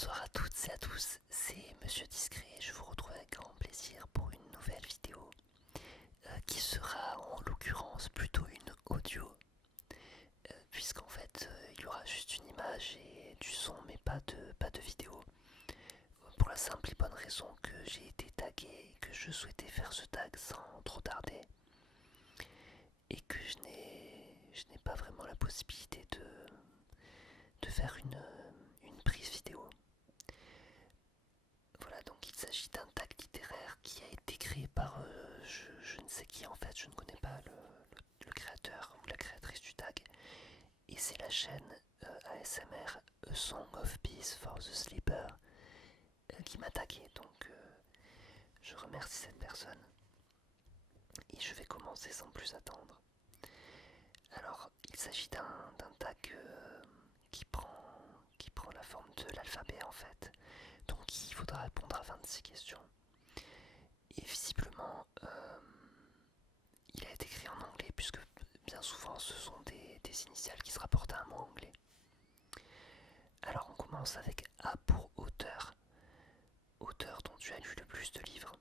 Bonsoir à toutes et à tous, c'est Monsieur Discret et je vous retrouve avec grand plaisir pour une nouvelle vidéo qui sera en l'occurrence plutôt une audio puisqu'en fait il y aura juste une image et du son mais pas de vidéo pour la simple et bonne raison que j'ai été tagué et que je souhaitais faire ce tag sans trop tarder et que je n'ai pas vraiment la possibilité de faire une prise vidéo. Voilà, donc il s'agit d'un tag littéraire qui a été créé par je ne sais qui en fait, je ne connais pas le créateur ou la créatrice du tag. Et c'est la chaîne ASMR A Song of Peace for the Sleeper qui m'a tagué. Donc je remercie cette personne. Et je vais commencer sans plus attendre. Alors, il s'agit d'un tag qui prend la forme de l'alphabet en fait. Donc il faudra répondre à 26 questions. Et visiblement, il a été écrit en anglais, puisque bien souvent ce sont des initiales qui se rapportent à un mot anglais. Alors on commence avec A pour auteur. Auteur dont tu as lu le plus de livres.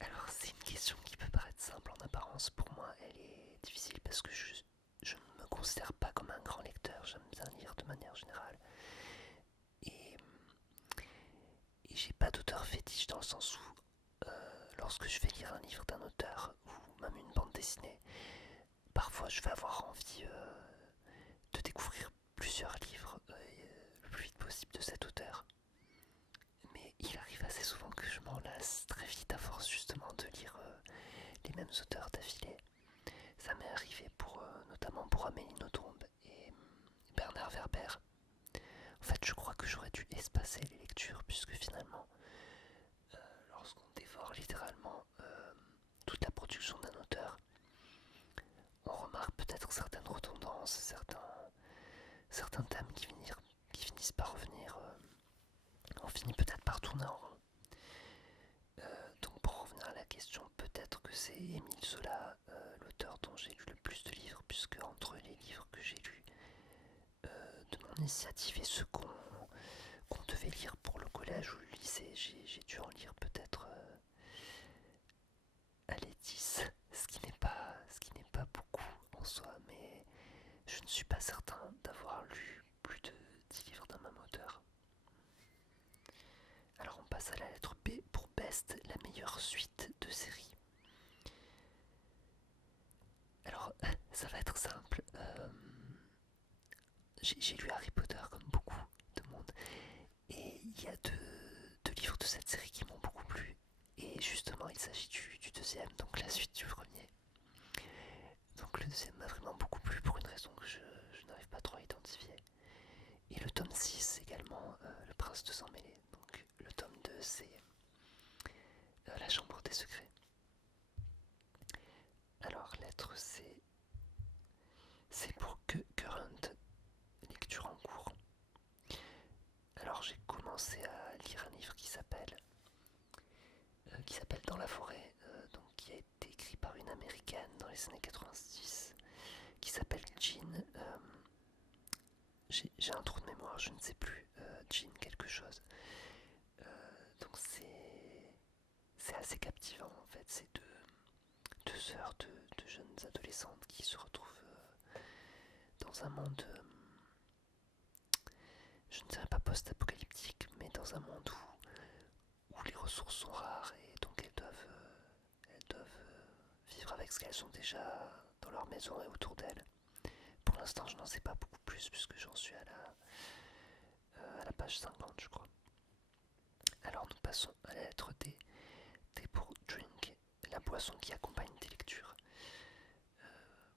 Alors c'est une question qui peut paraître simple en apparence, pour moi elle est difficile parce que je ne me considère pas comme un grand lecteur, j'aime bien lire de manière générale. Et, et j'ai pas d'auteur fétiche dans le sens où lorsque je vais lire un livre d'un auteur ou même une bande dessinée, parfois je vais avoir envie de découvrir plusieurs livres le plus vite possible de cet auteur. Mais il arrive assez souvent que je m'en lasse très vite à force justement de lire les mêmes auteurs d'affilée. Ça m'est arrivé notamment pour Amélie Nothomb et Bernard Werber. En fait, je crois que j'aurais dû espacer les lectures puisque finalement, lorsqu'on dévore littéralement toute la production d'un auteur, on remarque peut-être certaines redondances, certains thèmes qui finissent par revenir. On finit peut-être par tourner en rond. Donc pour revenir à la question, peut-être que c'est Émile Zola, l'auteur dont j'ai lu le plus de livres, puisque entre les livres que j'ai lus de mon initiative et ceux qu'on devait lire pour le collège ou le lycée, j'ai dû en lire peut-être allez 10, ce qui n'est pas beaucoup en soi, mais je ne suis pas certain d'avoir lu plus de 10 livres d'un même auteur. Alors on passe à la lettre B pour Best, la meilleure suite de série. Alors ça va être simple. J'ai lu Harry Potter comme beaucoup de monde et il y a deux livres de cette série qui m'ont beaucoup plu et justement il s'agit du deuxième, donc la suite du premier. Donc le deuxième m'a vraiment beaucoup plu pour une raison que je n'arrive pas trop à identifier. Et le tome 6 également, Le Prince de Sang Mêlé. Donc le tome 2 c'est La Chambre des Secrets. Alors lettre C, c'est pour que Current, lecture en cours. Alors j'ai commencé à lire un livre qui s'appelle Dans la forêt, donc qui a été écrit par une américaine dans les années 90, qui s'appelle Jean. J'ai un trou de mémoire, je ne sais plus, Jean quelque chose. Donc c'est assez captivant en fait, c'est deux sœurs de jeunes adolescentes qui se retrouvent dans un monde, je ne dirais pas post-apocalyptique, mais dans un monde où les ressources sont rares et donc elles doivent vivre avec ce qu'elles ont déjà dans leur maison et autour d'elles. Pour l'instant, je n'en sais pas beaucoup plus puisque j'en suis à la page 50, je crois. Alors nous passons à la lettre D. D pour drink, la boisson qui accompagne tes lectures.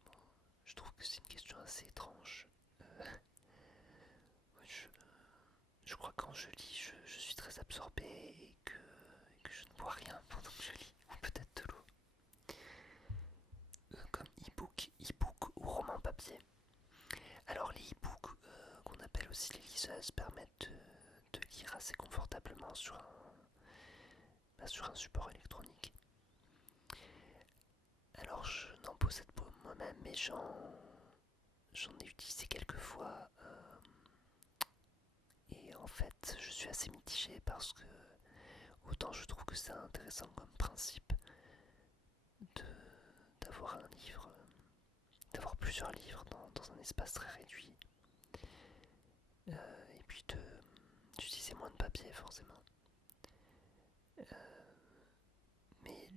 Bon, je trouve que c'est une question assez étrange. Je, je crois que quand je lis, je suis très absorbé et que je ne bois rien pendant que je lis, ou peut-être de l'eau. Comme e-book ou roman papier. Alors les e-books, qu'on appelle aussi les liseuses, permettent de lire assez confortablement sur un support électronique. Alors je n'en possède pas moi-même, mais j'en ai utilisé quelques fois et en fait, je suis assez mitigé parce que autant je trouve que c'est intéressant comme principe de d'avoir un livre, d'avoir plusieurs livres dans un espace très réduit, et puis d'utiliser moins de papier forcément. Mais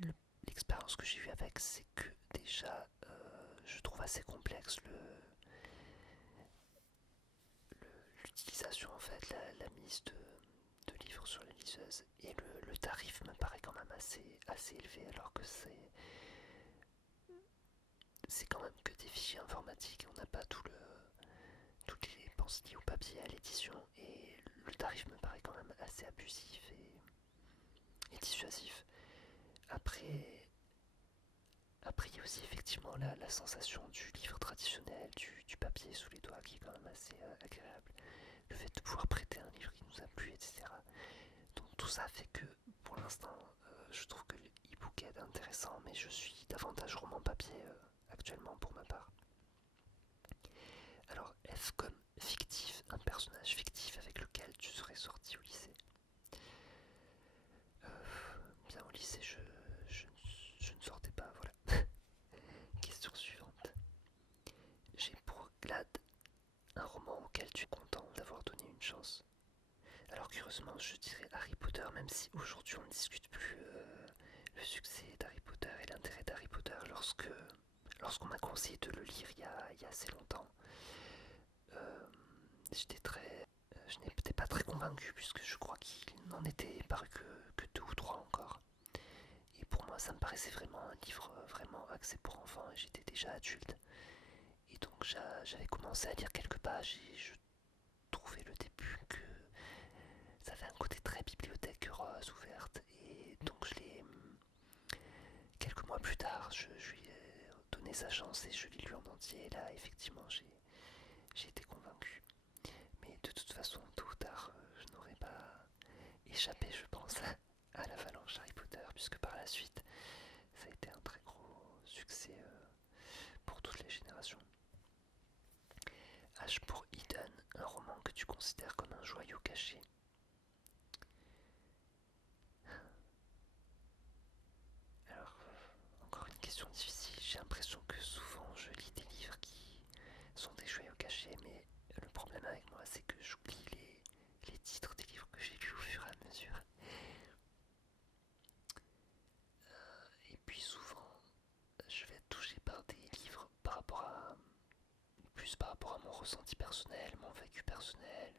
l'expérience que j'ai eue avec, c'est que déjà, je trouve assez complexe l'utilisation en fait, la mise de livres sur les liseuses, et le tarif me paraît quand même assez élevé, alors que c'est quand même que des fichiers informatiques, on n'a pas toutes les dépenses liées au papier, à l'édition, et le tarif me paraît quand même assez abusif et dissuasif. Après, il y a aussi effectivement la sensation du livre traditionnel, du papier sous les doigts, qui est quand même assez agréable. Le fait de pouvoir prêter un livre qui nous a plu, etc. Donc tout ça fait que, pour l'instant, je trouve que l'e-book est intéressant, mais je suis davantage roman papier actuellement pour ma part. Alors, F comme fictif, un personnage fictif avec lequel tu serais sorti au lycée. Euh, Bien au lycée, je ne sortais pas, voilà. Question suivante. J'ai pour Glad un roman auquel tu es content d'avoir donné une chance. Alors curieusement, je dirais Harry Potter, même si aujourd'hui on ne discute plus le succès d'Harry Potter et l'intérêt d'Harry Potter lorsqu'on m'a conseillé de le lire il y a assez longtemps. Euh, je n'étais pas très convaincu puisque je crois qu'il n'en était paru que deux ou trois encore. Et pour moi, ça me paraissait vraiment un livre vraiment axé pour enfants et j'étais déjà adulte. Et donc j'avais commencé à lire quelques pages et je trouvais le début que ça avait un côté très bibliothèque rose ouverte. Et donc quelques mois plus tard, je lui ai donné sa chance et je l'ai lu en entier. Et là, effectivement, j'ai été convaincu. Mais de toute façon, tôt ou tard, je n'aurais pas échappé, je pense, à l'avalanche Harry Potter, puisque par la suite, ça a été un très gros succès pour toutes les générations. H pour Eden, un roman que tu considères comme un joyau caché. Alors, encore une question difficile, j'ai l'impression que souvent je lis des livres qui sont des joyaux cachés, mais le problème avec moi c'est que j'oublie les titres des livres que j'ai lus au fur et à mesure. Et puis souvent, je vais être touché par des livres plus par rapport à mon ressenti personnel, mon vécu personnel,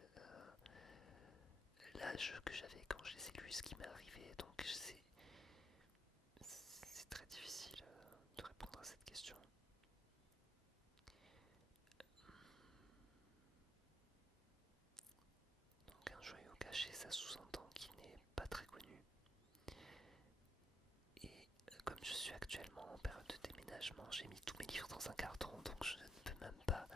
l'âge que j'avais quand je les ai lus, ce qui m'est arrivé, donc c'est très difficile de répondre à cette question. Donc un joyau caché, ça sous-entend qu'il n'est pas très connu. Et comme je suis actuellement en période de déménagement, j'ai mis tous mes livres dans un carton, donc je ne peux même pas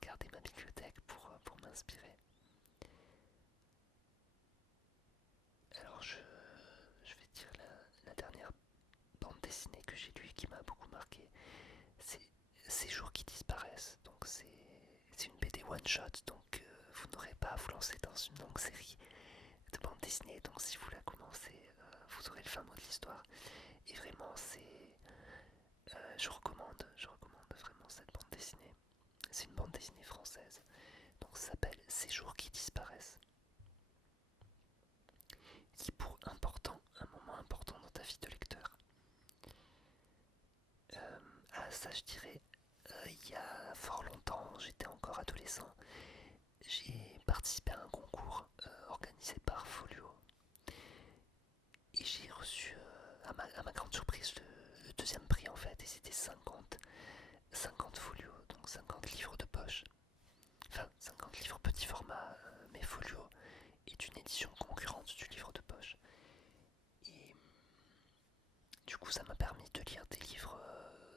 regarder ma bibliothèque pour m'inspirer. Alors je vais dire la dernière bande dessinée que j'ai lue et qui m'a beaucoup marqué. C'est Ces jours qui disparaissent. Donc c'est une BD one shot, donc vous n'aurez pas à vous lancer dans une longue série de bande dessinée. Donc si vous la commencez, vous aurez le fin mot de l'histoire. Et vraiment je recommande vraiment cette bande dessinée. C'est une bande dessinée française. Donc ça s'appelle Ces jours qui disparaissent. Qui pour un moment important dans ta vie de lecteur. Ça je dirais, il y a fort longtemps, j'étais encore adolescent, j'ai participé à un concours organisé par Folio et j'ai reçu à ma grande surprise le deuxième prix en fait, et c'était 50 Folio, donc 50 livres de poche, enfin 50 livres petit format, mais Folio est une édition concurrente du livre de poche. Et du coup ça m'a permis de lire des livres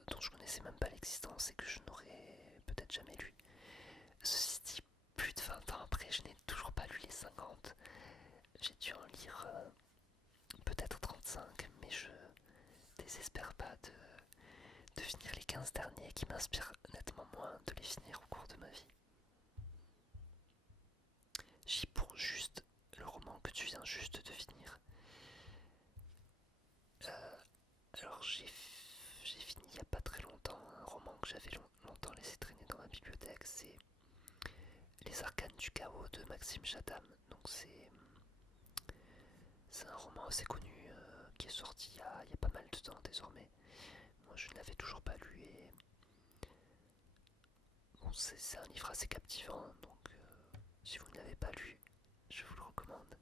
dont je connaissais même pas l'existence et que je n'aurais peut-être jamais lu. Ceci dit, plus de 20 ans après, je n'ai toujours pas lu les 50. J'ai dû en lire peut-être 35, mais je désespère pas de finir les 15 derniers qui m'inspirent nettement moins de les finir au cours de ma vie. juste de finir. Alors j'ai fini il n'y a pas très longtemps un roman que j'avais longtemps laissé traîner dans ma bibliothèque, c'est Les Arcanes du Chaos de Maxime Chatham. Donc c'est un roman assez connu qui est sorti il y a pas mal de temps désormais. Moi je ne l'avais toujours pas lu et bon, c'est un livre assez captivant, donc si vous ne l'avez pas lu, je vous le recommande.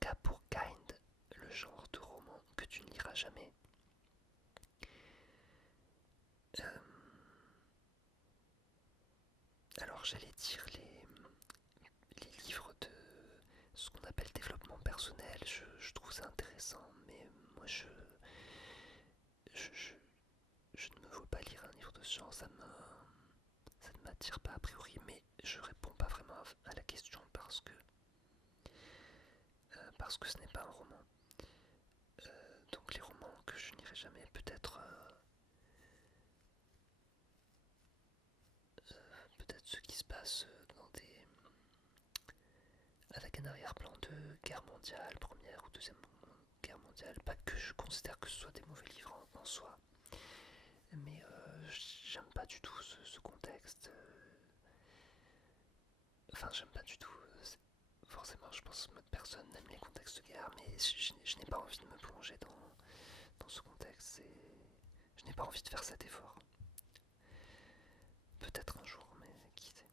K pour Kind, le genre de roman que tu ne liras jamais. Euh, alors j'allais dire les livres de ce qu'on appelle développement personnel, je trouve ça intéressant, mais moi je, je, je ne me vois pas lire un livre de ce genre, ça ne m'attire pas a priori, mais je réponds pas vraiment à la question parce que ce n'est pas un roman. Donc les romans que je n'irai jamais, peut-être ceux qui se passent avec un arrière-plan de guerre mondiale, première ou deuxième guerre mondiale. Pas que je considère que ce soit des mauvais livres en soi, mais j'aime pas du tout ce contexte. Enfin, j'aime pas du tout. Forcément, je pense que personne n'aime les contextes de guerre, mais je n'ai pas envie de me plonger dans ce contexte. Je n'ai pas envie de faire cet effort. Peut-être un jour, mais qui sait.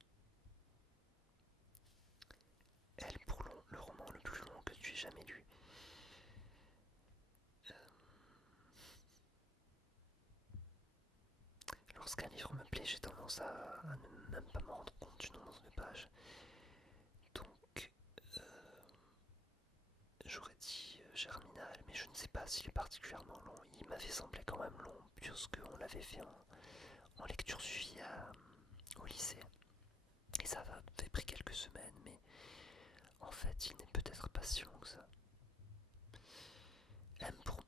Elle pour le roman le plus long que tu aies jamais lu. Euh, Lorsqu'un livre me plaît, j'ai tendance à ne même pas me rendre compte du nombre de pages. Donc, j'aurais dit Germinal, mais je ne sais pas s'il est particulièrement long. Il m'avait semblé quand même long, puisqu'on l'avait fait en lecture suivie au lycée. Et ça avait pris quelques semaines, mais en fait, il n'est peut-être pas si long que ça. M pour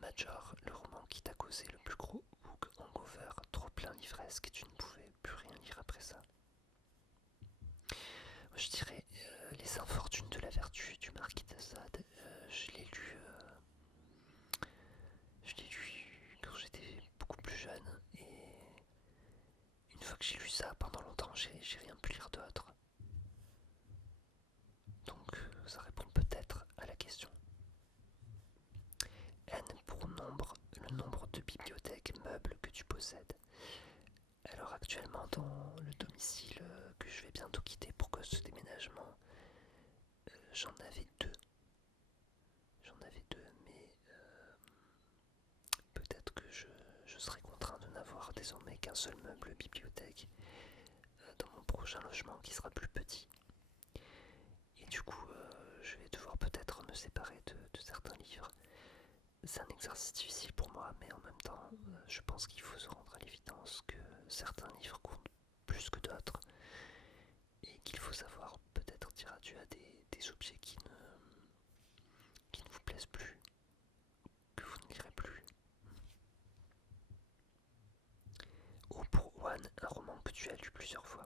Major, le roman qui t'a causé le plus gros hook hangover, trop plein d'ivresse que tu ne pouvais plus rien lire après ça. Je dirais Les Infortunes de la Vertu du Marquis de Sade. Je l'ai lu quand j'étais beaucoup plus jeune et une fois que j'ai lu ça pendant longtemps, j'ai rien pu lire d'autre. Donc ça répond peut-être à la question. N pour nombre, le nombre de bibliothèques meubles que tu possèdes. Alors actuellement dans le domicile que je vais bientôt quitter pour cause de déménagement, j'en avais deux. Mais peut-être que je serai contraint de n'avoir désormais qu'un seul meuble bibliothèque dans mon prochain logement qui sera plus petit. Et du coup, je vais devoir peut-être me séparer de certains livres. C'est un exercice difficile pour moi, mais en même temps, je pense qu'il faut se rendre à l'évidence que certains livres comptent plus que d'autres et qu'il faut savoir peut-être dire adieu à des objets qui ne vous plaisent plus, que vous ne lirez plus. O pour One, un roman que tu as lu plusieurs fois.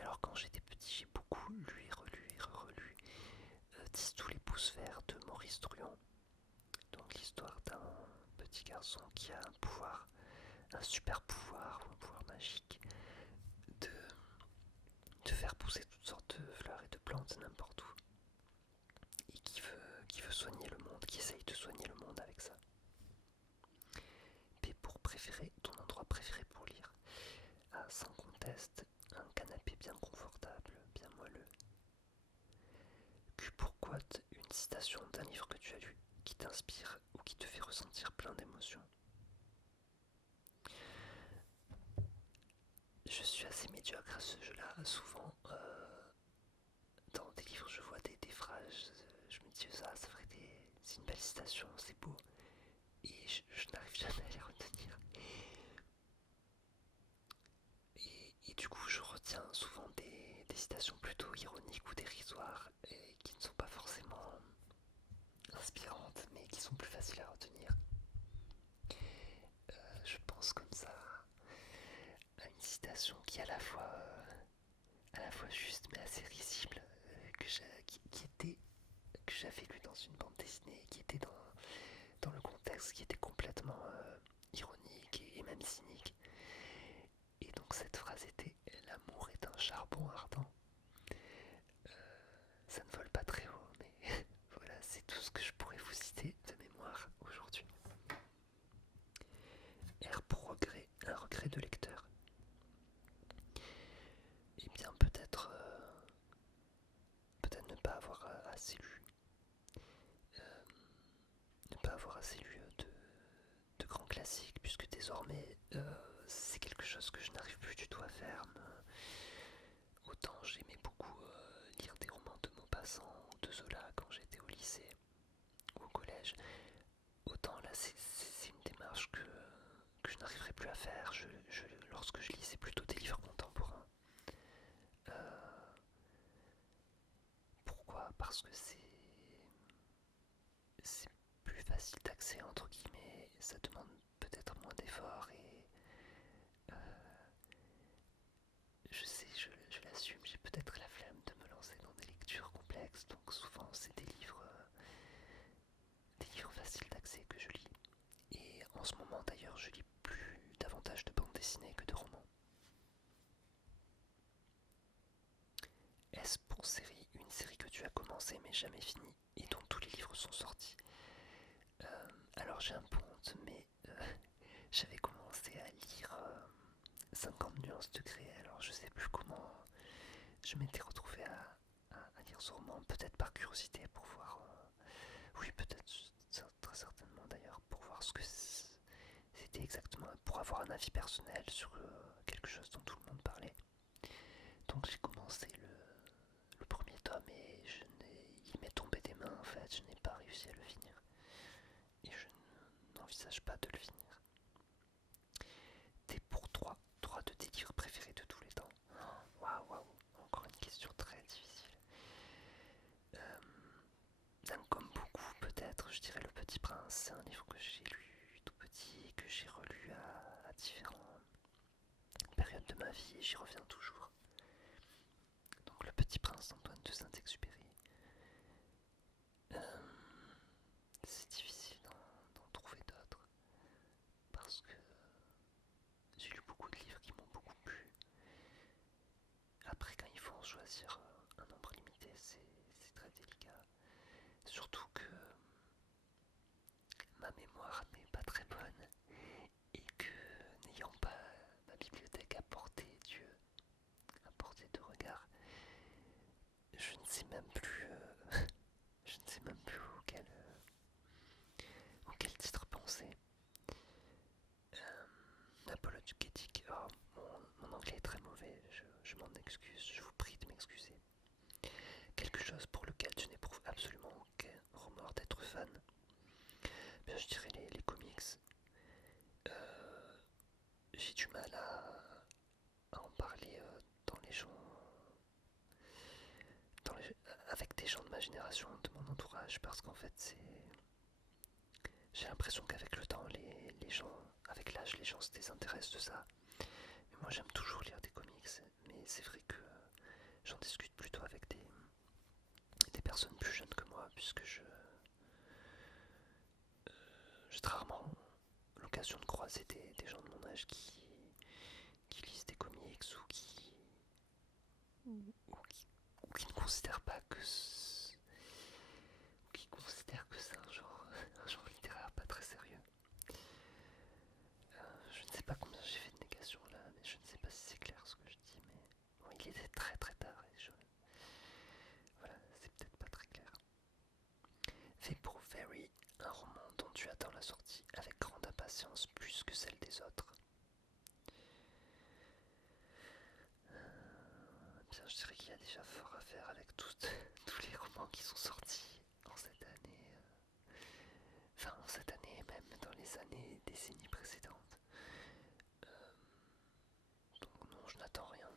Alors quand j'étais petit, j'ai beaucoup lu et relu 10 tous les pouces verts de Maurice Druon. Donc l'histoire d'un petit garçon qui a un pouvoir, un super pouvoir ou un pouvoir magique de, de faire pousser toutes sortes de fleurs et de plantes n'importe où. Et qui veut soigner le monde, qui essaye de soigner le monde avec ça. P pour préférer, ton endroit préféré pour lire. Ah, sans conteste, un canapé bien confortable, bien moelleux. Q pour quote, une citation d'un livre que tu as lu qui t'inspire ou qui te fait ressentir plein d'émotions. Je suis assez médiocre à ce jeu-là. Souvent, dans des livres, je vois des phrases, je me dis ça ferait c'est une belle citation, c'est beau. Et je n'arrive jamais à les retenir. Et du coup, je retiens souvent des citations plutôt ironiques ou dérisoires et qui ne sont pas forcément inspirantes, mais qui sont plus faciles à retenir. Je pense comme ça à une citation qui est à la fois juste mais assez risible, qui charbon ardent. Ça ne vole pas très haut, mais voilà, c'est tout ce que je pourrais vous citer de mémoire aujourd'hui. R pour regret, un regret de lecteur. Eh bien peut-être ne pas avoir assez lu. Ne pas avoir assez lu de grands classiques, puisque désormais c'est quelque chose que je n'arrive plus du tout à faire. Autant j'aimais beaucoup lire des romans de Maupassant ou de Zola quand j'étais au lycée ou au collège, autant là c'est une démarche que je n'arriverai plus à faire. Lorsque je lis, c'est plutôt des livres contemporains. Pourquoi? Parce que c'est plus facile d'accès entre guillemets, ça demande peut-être moins d'efforts et je sais, je l'assume, j'ai peut-être la flemme de me lancer dans des lectures complexes, donc souvent c'est des livres faciles d'accès que je lis. Et en ce moment d'ailleurs, je lis plus davantage de bandes dessinées que de romans. Est-ce pour série une série que tu as commencé mais jamais finie et dont tous les livres sont sortis? Alors j'ai un peu honte, mais j'avais commencé à lire 50 nuances de Grey, alors je sais plus comment je m'étais retrouvé à lire ce roman, peut-être par curiosité pour voir, oui peut-être très certainement d'ailleurs, pour voir ce que c'était exactement, pour avoir un avis personnel sur quelque chose dont tout le monde parlait. Donc j'ai commencé le premier tome et il m'est tombé des mains en fait, je n'ai pas réussi à le finir. Et je n'envisage pas de le finir. T'es pour trois de tes livres préférés de tous les temps. Waouh, waouh, encore une question très difficile. Comme beaucoup peut-être, je dirais Le Petit Prince, c'est un livre que j'ai lu tout petit, que j'ai relu à différentes périodes de ma vie et j'y reviens toujours. Donc Le Petit Prince d'Antoine de Saint-Exupéry. C'est difficile d'en trouver d'autres parce que j'ai lu beaucoup de livres qui m'ont beaucoup plu. Après, quand il faut en choisir un nombre limité, c'est très délicat. Surtout que ma mémoire n'est pas très bonne et que n'ayant pas ma bibliothèque à portée d'yeux, à portée de regard, je ne sais même plus, je ne sais même plus auquel titre penser. Apologétique, oh, mon anglais est très mauvais, je m'en excuse, je vous prie de m'excuser. Quelque chose pour lequel tu n'éprouves absolument aucun remords d'être fan. Bien, je dirais les comics. J'ai du mal à en parler avec des gens de ma génération, de mon entourage, parce qu'en fait j'ai l'impression qu'avec le temps, les gens, avec l'âge, les gens se désintéressent de ça. Mais moi j'aime toujours lire des comics, mais c'est vrai que j'en discute plutôt avec des personnes plus jeunes que moi, puisque j'ai rarement l'occasion de croiser des gens de mon âge qui lisent des comics ou qui ne considèrent pas qui considèrent que c'est un genre littéraire pas très sérieux. Je ne sais pas combien j'ai fait de négation là, mais je ne sais pas si c'est clair ce que je dis, mais bon, il était très très tard et voilà, c'est peut-être pas très clair. Fait pour Very, un roman dont tu attends la sortie avec grande impatience plus que celle des autres. Bien, je dirais qu'il y a déjà fort à faire avec tous les romans qui sont sortis en cette année. Enfin, en cette année et même dans les décennies précédentes. Donc non, je n'attends rien.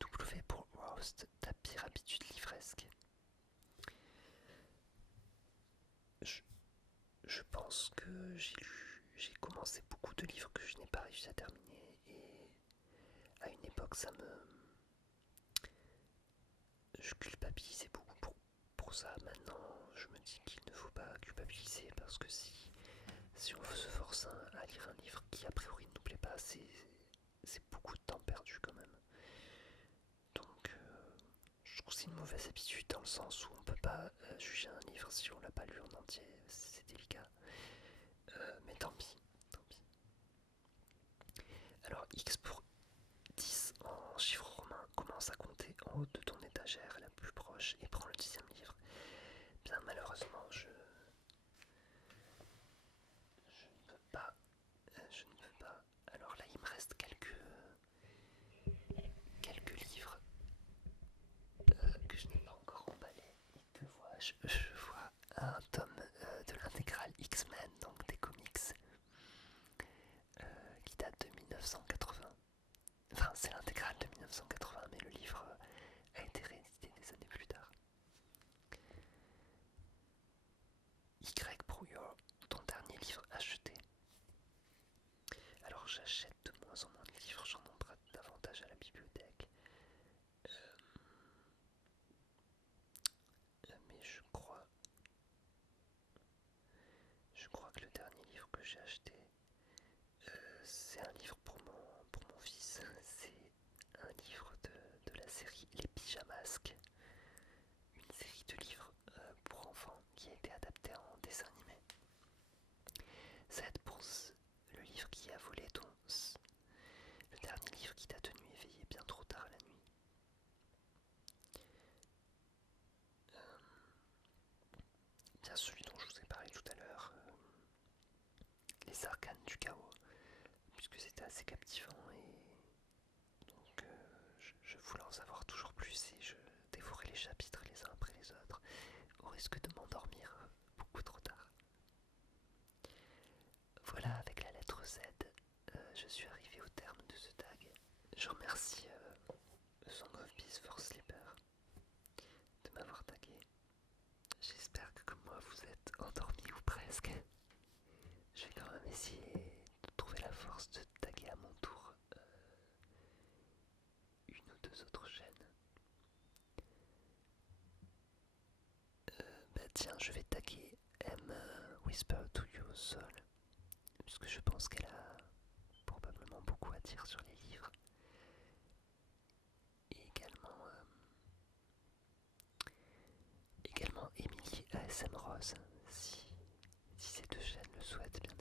W pour Roast, ta pire habitude livresque. Je pense que j'ai commencé beaucoup de livres que je n'ai pas réussi à terminer et à une époque je culpabilisais beaucoup pour ça. Maintenant, je me dis qu'il ne faut pas culpabiliser parce que si on se force à lire un livre qui a priori ne nous plaît pas, c'est c'est une mauvaise habitude dans le sens où on peut pas juger un livre si on l'a pas lu en entier, c'est délicat. Mais tant pis, tant pis. Alors X pour 10 en chiffres romains commence à compter en haut de ton étagère la plus proche et prend le 10e livre. Bien malheureusement je ne peux pas. Je ne peux pas. Alors là il me reste quelques livres que je n'ai pas encore emballés. Et que je vois un tome de l'intégrale X-Men, donc des comics, qui date de 1980. Enfin, c'est l'intégrale de 1980, mais le livre a été réédité des années plus tard. Y pour ton dernier livre acheté. Alors j'achète de moins en moins de livres, j'en emprunte davantage à la bibliothèque. Mais je crois que le dernier livre que j'ai acheté, c'est un livre pour mon fils. C'est un livre de la série Les Pyjamasques, une série de livres pour enfants qui a été adaptée en dessin animé. Ça aide pour le livre qui a volé le dernier livre qui t'a tenu éveillé bien trop tard la nuit. Bien celui dont je vous ai parlé tout à l'heure, Les Arcanes du Chaos, puisque c'était assez captivant et donc je voulais en savoir toujours plus et je dévorais les chapitres les uns après les autres au risque de m'endormir beaucoup trop tard. Voilà, avec la lettre Z, je suis arrivé au terme de ce tag. Je remercie Song of Peace for Sleeper de m'avoir tagué. J'espère que comme moi vous êtes endormi ou presque. Je vais quand même essayer de trouver la force de taguer à mon tour une ou deux autres chaînes. Bah tiens, je vais taguer M Whisper to You Soul, puisque je pense qu'elle a probablement beaucoup à dire sur les livres. Et également Emily ASM Rose, si ces deux chaînes le souhaitent bien